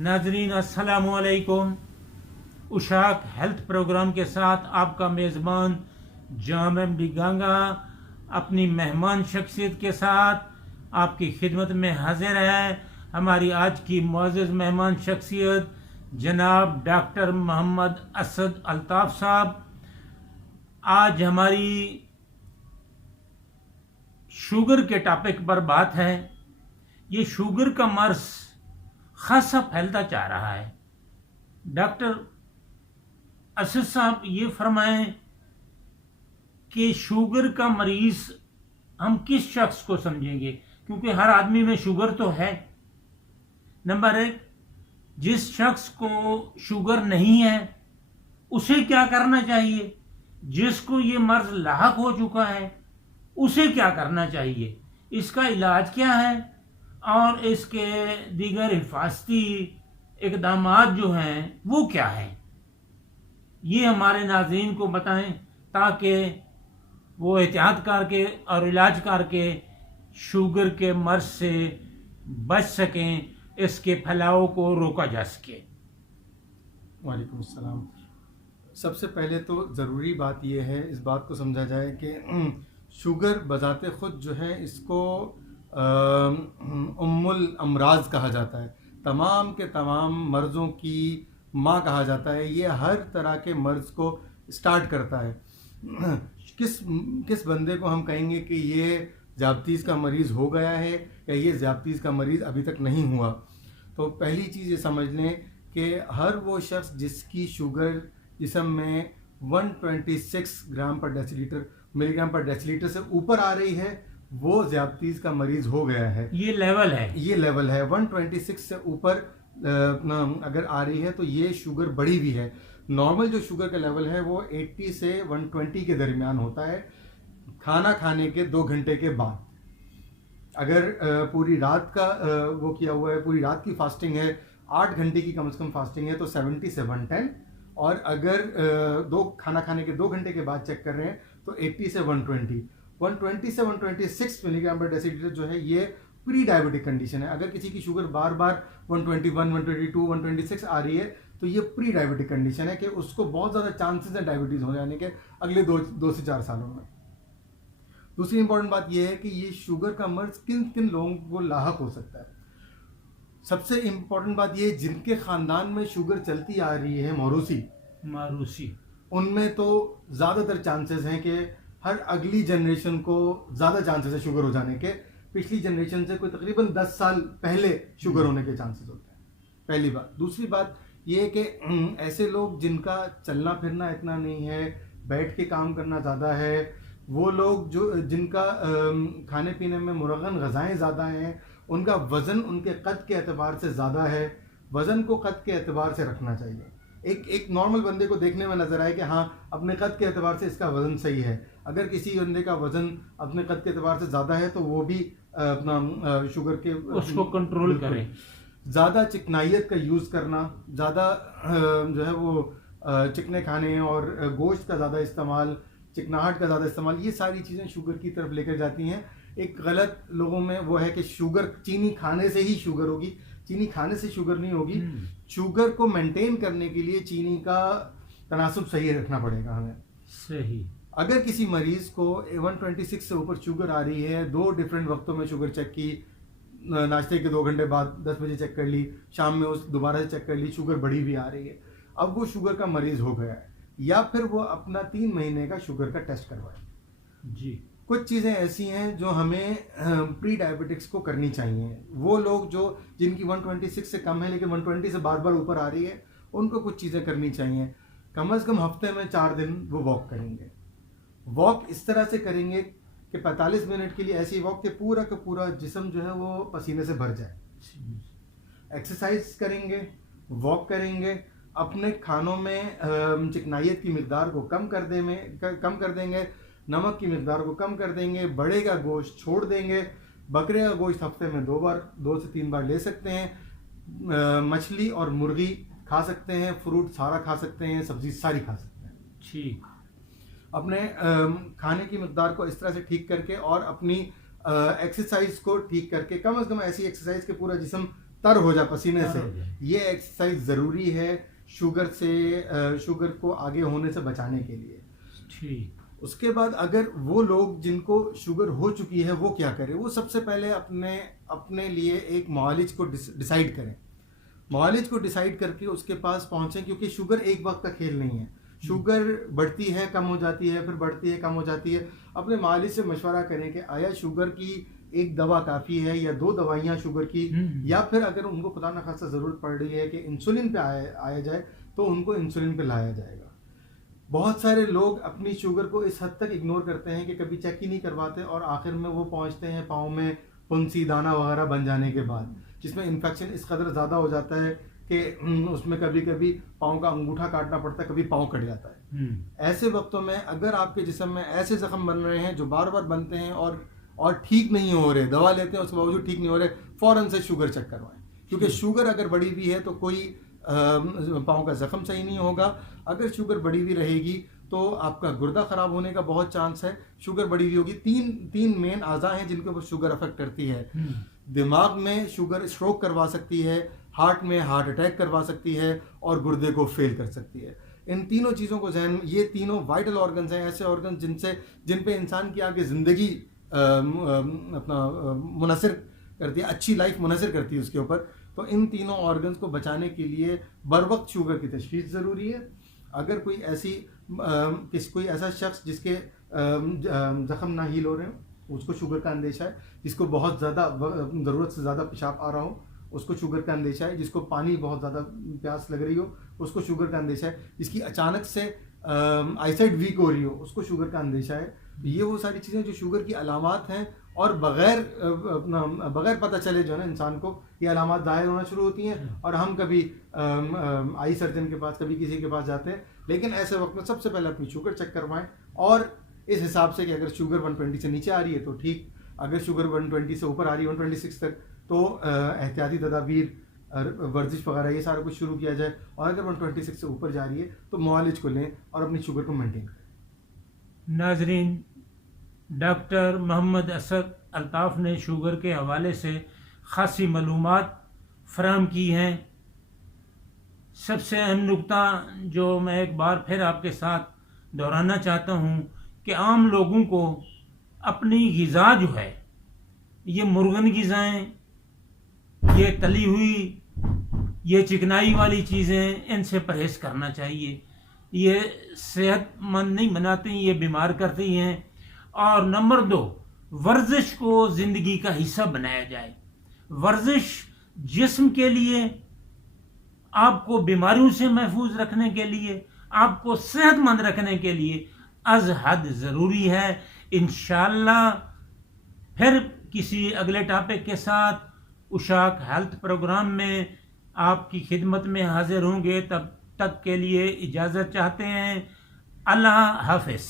नाजरीन अस्सलामु अलैकुम। उशाक हेल्थ प्रोग्राम के साथ आपका मेज़बान जाम एमडी गांगा अपनी मेहमान शख्सियत के साथ आपकी खिदमत में हाजिर है। हमारी आज की मुअज़्ज़ज़ मेहमान शख्सियत जनाब डॉक्टर मोहम्मद असद अल्ताफ़ साहब। आज हमारी शुगर के टॉपिक पर बात है। ये शुगर का मर्ज खासा फैलता जा रहा है। डॉक्टर असद साहब ये फरमाएं कि शुगर का मरीज हम किस शख्स को समझेंगे, क्योंकि हर आदमी में शुगर तो है। नंबर एक, जिस शख्स को शुगर नहीं है उसे क्या करना चाहिए, जिसको ये मर्ज लाहक हो चुका है उसे क्या करना चाहिए, इसका इलाज क्या है और इसके दीगर हिफाजती इक़दामात जो हैं वो क्या हैं, ये हमारे नाज़रीन को बताएं ताकि वो एहतियात करके और इलाज करके शुगर के मर्ज से बच सकें, इसके फैलाव को रोका जा सके। वालेकुम अस्सलाम। सबसे पहले तो ज़रूरी बात यह है, इस बात को समझा जाए कि शुगर बज़ाते ख़ुद जो है इसको उम्मुल अमराज कहा जाता है, तमाम के तमाम मर्ज़ों की माँ कहा जाता है। ये हर तरह के मर्ज़ को स्टार्ट करता है। किस बंदे को हम कहेंगे कि ये ज़ियादतीस का मरीज़ हो गया है या ये ज़ियादतीस का मरीज़ अभी तक नहीं हुआ। तो पहली चीज़ ये समझ लें कि हर वो शख्स जिसकी शुगर जिस्म में 126 ग्राम पर डेसीलीटर मिलीग्राम पर डेसीलीटर से ऊपर आ रही है वो ज़ियादतीस का मरीज़ हो गया है। ये लेवल है 126 से ऊपर अगर आ रही है तो ये शुगर बढ़ी हुई है। नॉर्मल जो शुगर का लेवल है वो 80 से 120 के दरमियान होता है खाना खाने के 2 घंटे के बाद। अगर पूरी रात का वो किया हुआ है, पूरी रात की फास्टिंग है, 8 घंटे की कम से कम फास्टिंग है तो 70 से 110, और अगर खाना खाने के 2 घंटे के बाद चेक कर रहे हैं तो 80 से 120 से 126 मिलीग्राम पर डेसीलीटर जो है ये प्री डायबिटिक कंडीशन है। अगर किसी की शुगर बार बार 121, 122, 126 आ रही है तो ये प्री डायबिटिक कंडीशन है कि उसको बहुत ज़्यादा चांसेस हैं डायबिटीज़ हो जाने के अगले 2 से 4 सालों में। दूसरी इंपॉर्टेंट बात यह है कि ये शुगर का मर्ज किन किन लोगों को लाहक हो सकता है। सबसे इम्पॉर्टेंट बात यह, जिनके ख़ानदान में शुगर चलती आ रही है, मारूसी, उनमें तो ज़्यादातर चांसेस हैं कि हर अगली जनरेशन को ज़्यादा चांसेस है शुगर हो जाने के। पिछली जनरेशन से कोई तकरीबन 10 साल पहले शुगर होने के चांसेस होते हैं, पहली बात। दूसरी बात ये है कि ऐसे लोग जिनका चलना फिरना इतना नहीं है, बैठ के काम करना ज़्यादा है, वो लोग जिनका खाने पीने में मुरगन ग़ज़ाएँ ज़्यादा हैं, उनका वज़न उनके कद के एतबार से ज़्यादा है। वज़न को कद के एतबार से रखना चाहिए। एक नॉर्मल बंदे को देखने में नज़र आए कि हाँ अपने कद के एतबार से इसका वज़न सही है। अगर किसी बंदे का वज़न अपने कद के एतबार से ज़्यादा है तो वो भी अपना शुगर के उसको कंट्रोल करें। ज़्यादा चिकनाइयत का यूज़ करना, ज़्यादा जो है वो चिकने खाने और गोश्त का ज़्यादा इस्तेमाल, चिकनाहट का ज़्यादा इस्तेमाल, ये सारी चीज़ें शुगर की तरफ लेकर जाती हैं। एक गलत लोगों में वो है कि शुगर चीनी खाने से ही शुगर होगी। चीनी खाने से शुगर नहीं होगी। शुगर को मेंटेन करने के लिए चीनी का तनासुब सही रखना पड़ेगा हमें। सही। अगर किसी मरीज को 126 से ऊपर शुगर आ रही है, 2 डिफरेंट वक्तों में शुगर चेक की, नाश्ते के 2 घंटे बाद 10 बजे चेक कर ली, शाम में उस दोबारा से चेक कर ली, शुगर बढ़ी भी आ रही है, अब वो शुगर का मरीज हो गया है। या फिर वो अपना 3 महीने का शुगर का टेस्ट करवाए। जी, कुछ चीज़ें ऐसी हैं जो हमें प्री डायबिटिक्स को करनी चाहिए। वो लोग जिनकी 126 से कम है लेकिन 120 से बार बार ऊपर आ रही है, उनको कुछ चीज़ें करनी चाहिए। कम से कम हफ्ते में 4 दिन वो वॉक करेंगे। वॉक इस तरह से करेंगे कि 45 मिनट के लिए ऐसी वॉक कि पूरा का पूरा जिस्म जो है वो पसीने से भर जाए। एक्सरसाइज करेंगे, वॉक करेंगे, अपने खानों में चिकनाइयत की मिकदार को कम कर देंगे, नमक की मिकदार को कम कर देंगे, बड़े का गोश्त छोड़ देंगे, बकरे का गोश्त हफ्ते में 2 से 3 बार ले सकते हैं, मछली और मुर्गी खा सकते हैं, फ्रूट सारा खा सकते हैं, सब्जी सारी खा सकते हैं। ठीक। अपने खाने की मिकदार को इस तरह से ठीक करके और अपनी एक्सरसाइज को ठीक करके, कम से कम ऐसी एक्सरसाइज के पूरा जिस्म तर हो जाए पसीने तर से, हो जाए। ये एक्सरसाइज ज़रूरी है शुगर को आगे होने से बचाने के लिए। ठीक। उसके बाद अगर वो लोग जिनको शुगर हो चुकी है वो क्या करें, वो सबसे पहले अपने अपने लिए एक मुआलिज को डिसाइड करें। मुआलिज को डिसाइड करके उसके पास पहुंचें, क्योंकि शुगर एक वक्त का खेल नहीं है। शुगर बढ़ती है, कम हो जाती है, फिर बढ़ती है, कम हो जाती है। अपने मालिज से मशवरा करें कि आया शुगर की एक दवा काफ़ी है या 2 दवाइयाँ शुगर की, या फिर अगर उनको खुदा न खास्ता ज़रूरत पड़ रही है कि इंसुलिन पे आया जाए तो उनको इंसुलिन पे लाया जाएगा। बहुत सारे लोग अपनी शुगर को इस हद तक इग्नोर करते हैं कि कभी चेक ही नहीं करवाते, और आखिर में वो पहुंचते हैं पाँव में फुंसी दाना वगैरह बन जाने के बाद, जिसमें इन्फेक्शन इस कदर ज़्यादा हो जाता है कि उसमें कभी कभी पाँव का अंगूठा काटना पड़ता है, कभी पाँव कट जाता है। ऐसे वक्तों में अगर आपके जिस्म में ऐसे जख्म बन रहे हैं जो बार बार बनते हैं और ठीक नहीं हो रहे, दवा लेते हैं उसके बावजूद ठीक नहीं हो रहे, फ़ौरन से शुगर चेक करवाएं, क्योंकि शुगर अगर बढ़ी हुई है तो कोई पाँव का जख्म सही नहीं होगा। अगर शुगर बढ़ी हुई रहेगी तो आपका गुर्दा ख़राब होने का बहुत चांस है। शुगर बढ़ी हुई होगी, तीन मेन अज़ा हैं जिनके ऊपर शुगर अफेक्ट करती है। दिमाग में शुगर स्ट्रोक करवा सकती है, हार्ट में हार्ट अटैक करवा सकती है, और गुर्दे को फेल कर सकती है। इन तीनों चीज़ों को जहन, ये तीनों वाइटल ऑर्गन्स हैं, ऐसे ऑर्गन्स जिन पे इंसान की आगे ज़िंदगी मुनसर करती है, अच्छी लाइफ मुनसर करती है उसके ऊपर। तो इन तीनों ऑर्गन्स को बचाने के लिए बर वक्त शुगर की तशख़ीस ज़रूरी है। अगर कोई ऐसा शख्स जिसके ज़ख्म ना हील हो रहे हो, उसको शुगर का अंदेशा है। जिसको बहुत ज़्यादा ज़रूरत से ज़्यादा पेशाब आ रहा हो, उसको शुगर का अंदेशा है। जिसको पानी बहुत ज़्यादा प्यास लग रही हो, उसको शुगर का अंदेशा है। जिसकी अचानक से आईसाइट वीक हो रही हो, उसको शुगर का अंदेशा है। ये वो सारी चीज़ें जो शुगर की अलामात हैं, और बग़ैर पता चले जो है ना इंसान को ये अलामात ज़ाहिर होना शुरू होती हैं, और हम कभी आई सर्जन के पास, कभी किसी के पास जाते हैं। लेकिन ऐसे वक्त में सबसे पहले अपनी शुगर चेक करवाएं, और इस हिसाब से कि अगर शुगर 120 से नीचे आ रही है तो ठीक, अगर शुगर 120 से ऊपर आ रही है 126 तक, तो एहतियाती तदाबीर, वर्जिश वगैरह ये सारा कुछ शुरू किया जाए। और अगर 126 से ऊपर जा रही है तो मुआलिज को लें और अपनी शुगर को मेंटेन करें। नाजरीन, डॉक्टर मोहम्मद असद अल्ताफ़ ने शुगर के हवाले से ख़ासी मालूमात फराहम की हैं। सबसे अहम नुक्ता जो मैं एक बार फिर आपके साथ दोहराना चाहता हूँ कि आम लोगों को अपनी ग़िज़ा जो है, ये मुर्गन ग़िज़ाएँ, ये तली हुई, ये चिकनाई वाली चीज़ें, इनसे परहेज़ करना चाहिए। ये सेहतमंद नहीं बनाती, ये बीमार करती हैं। और नंबर 2, वर्जिश को ज़िंदगी का हिस्सा बनाया जाए। वर्जिश जिस्म के लिए, आपको बीमारियों से महफूज रखने के लिए, आपको सेहतमंद रखने के लिए अज़ हद ज़रूरी है। इंशाअल्लाह फिर किसी अगले टॉपिक के साथ उशाक हेल्थ प्रोग्राम में आपकी खिदमत में हाजिर होंगे। तब तक के लिए इजाज़त चाहते हैं। अल्लाह हाफ़िज़।